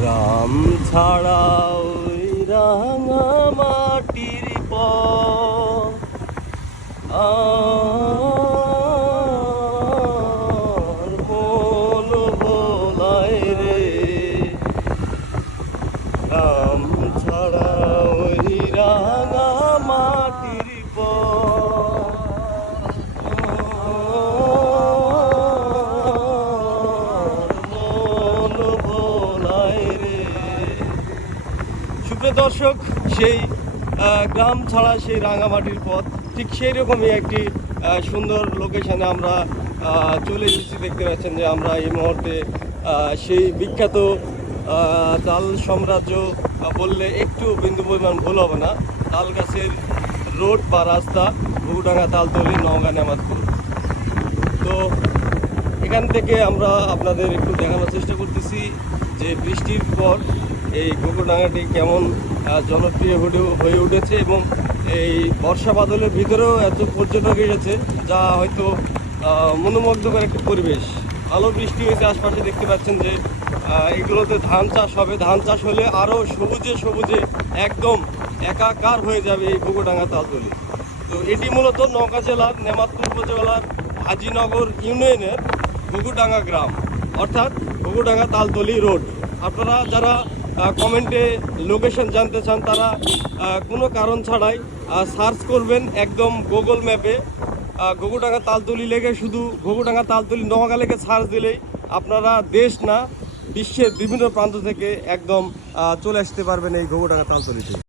গ্রাম ছাড়া ওই রাঙা মাটির পথ। সুপ্রিয় দর্শক, সেই গ্রাম ছাড়া সেই রাঙামাটির পথ, ঠিক সেই রকমই একটি সুন্দর লোকেশনে আমরা চলে এসেছি। দেখতে পাচ্ছেন যে আমরা এই মুহূর্তে সেই বিখ্যাত তাল সাম্রাজ্য বললে একটু বিন্দু পরিমাণ ভুল হবে না, তাল গাছের রোড বা রাস্তা ঘুঘুডাঙ্গা তালতলি নওগাঁ নেমাদপুর তো, এখান থেকে আমরা আপনাদের একটু দেখানোর চেষ্টা করতেছি যে বৃষ্টির পর এই গোকুরডাঙ্গাটি কেমন জনপ্রিয় হয়ে- উঠেছে এবং এই বর্ষা বাদলের ভিতরেও এত পর্যটক এসেছে যা হয়তো মনোমুগ্ধকর একটি পরিবেশ। ভালো বৃষ্টি হয়েছে, আশপাশে দেখতে পাচ্ছেন যে এগুলোতে ধান চাষ হবে। ধান চাষ হলে আরও সবুজে সবুজে একদম একাকার হয়ে যাবে এই গোকুরডাঙ্গা তালতলি। তো এটি মূলত নওগাঁ জেলার নেমাতপুর উপজেলার হাজিনগর ইউনিয়নের ঘুঘুডাঙ্গা গ্রাম, অর্থাৎ ঘুঘুডাঙ্গা তালতলি রোড। আপনারা যারা কমেন্টে লোকেশন জানতে চান তারা কোনো কারণ ছাড়াই সার্চ করবেন একদম গুগল ম্যাপে ঘুঘুডাঙ্গা তালতলি লেগে শুধু ঘুঘুডাঙ্গা তালতলি নওগাঁ লেগে সার্চ দিলেই আপনারা দেশ না, বিশ্বের বিভিন্ন প্রান্ত থেকে একদম চলে আসতে পারবেন এই ঘুঘুডাঙ্গা তালতলিতে।